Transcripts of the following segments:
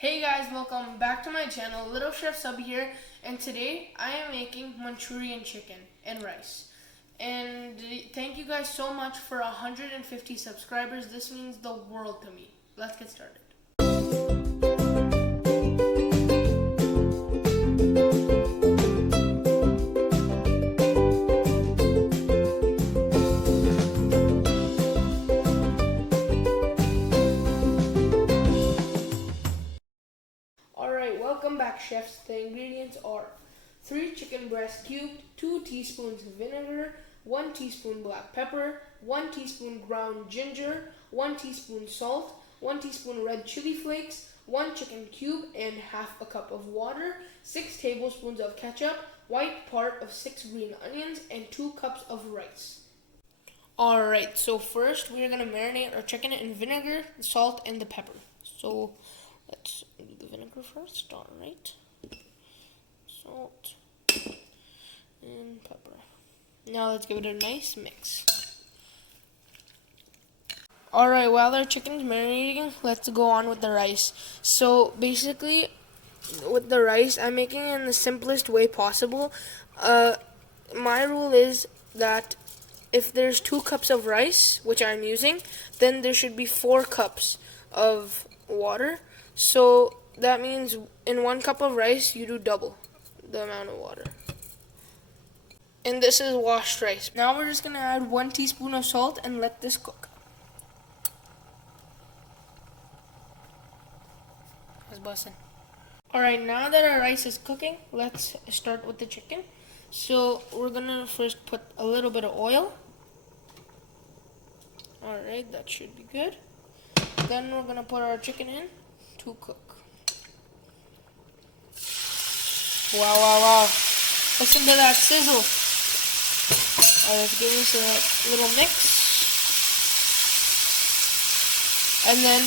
Hey guys, welcome back to my channel. Little Chef Sub here, and today I am making Manchurian chicken and rice. And thank you guys so much for 150 subscribers. This means the world to me. Let's get started. Alright, welcome back chefs. The ingredients are 3 chicken breast cubed, 2 teaspoons vinegar, 1 teaspoon black pepper, 1 teaspoon ground ginger, 1 teaspoon salt, 1 teaspoon red chili flakes, 1 chicken cube and half a cup of water, 6 tablespoons of ketchup, white part of 6 green onions, and 2 cups of rice. Alright, so first we're going to marinate our chicken in vinegar, salt, and the pepper. So let's do the vinegar first. Alright. Salt and pepper. Now let's give it a nice mix. Alright, while our chicken's marinating, let's go on with the rice. So basically, with the rice, I'm making it in the simplest way possible. My rule is that if there's 2 cups of rice, which I'm using, then there should be 4 cups of water. So that means in 1 cup of rice, you do double the amount of water. And this is washed rice. Now we're just going to add 1 teaspoon of salt and let this cook. Alright, now that our rice is cooking, let's start with the chicken. So we're going to first put a little bit of oil. Alright, that should be good. Then we're going to put our chicken in to cook. Wow. Listen to that sizzle. Alright, let's give this a little mix. And then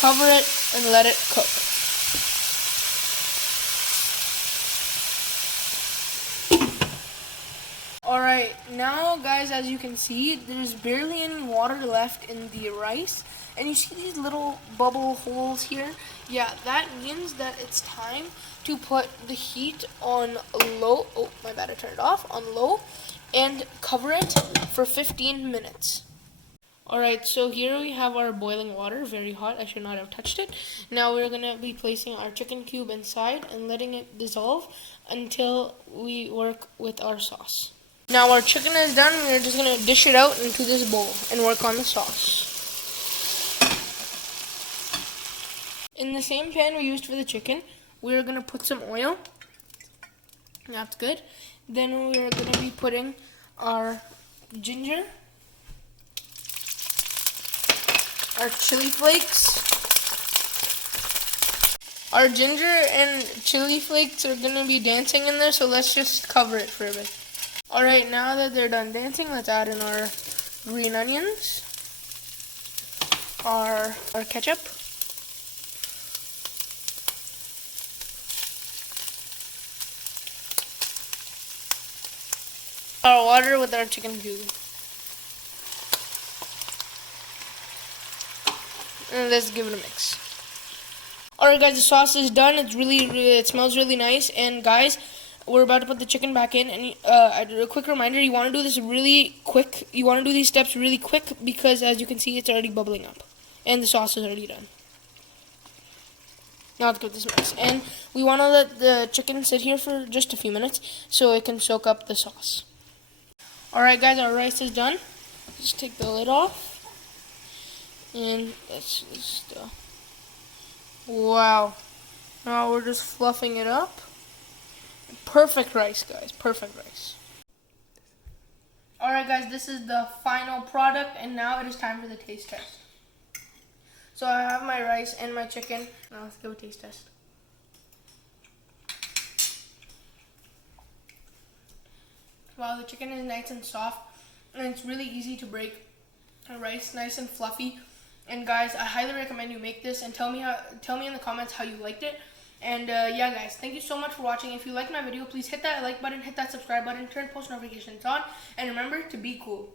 cover it and let it cook. Alright, now guys, as you can see, there's barely any water left in the rice. And you see these little bubble holes here? Yeah, that means that it's time to put the heat on low. Oh, my bad, I turned it off. On low. And cover it for 15 minutes. Alright, so here we have our boiling water, very hot. I should not have touched it. Now we're going to be placing our chicken cube inside and letting it dissolve until we work with our sauce. Now our chicken is done. We're just going to dish it out into this bowl and work on the sauce. In the same pan we used for the chicken, we're going to put some oil. That's good. Then we're going to be putting our ginger, our chili flakes. Our ginger and chili flakes are going to be dancing in there, so let's just cover it for a bit. Alright, now that they're done dancing, let's add in our green onions, our ketchup, our water with our chicken cube. And let's give it a mix. Alright guys, the sauce is done. It smells really nice. And guys, we're about to put the chicken back in. And a quick reminder, you want to do this really quick. You want to do these steps really quick because as you can see, it's already bubbling up. And the sauce is already done. Now let's give this a mix. And we want to let the chicken sit here for just a few minutes so it can soak up the sauce. Alright guys, our rice is done. Just take the lid off. And that's just, wow. Now we're just fluffing it up. Perfect rice, guys. Perfect rice. Alright guys, this is the final product, and now it is time for the taste test. So I have my rice and my chicken. Now let's give a taste test. Wow, the chicken is nice and soft, and it's really easy to break. The rice nice and fluffy. And guys, I highly recommend you make this and tell me in the comments how you liked it. And yeah guys, thank you so much for watching. If you liked my video, please hit that like button, hit that subscribe button, turn post notifications on, and remember to be cool.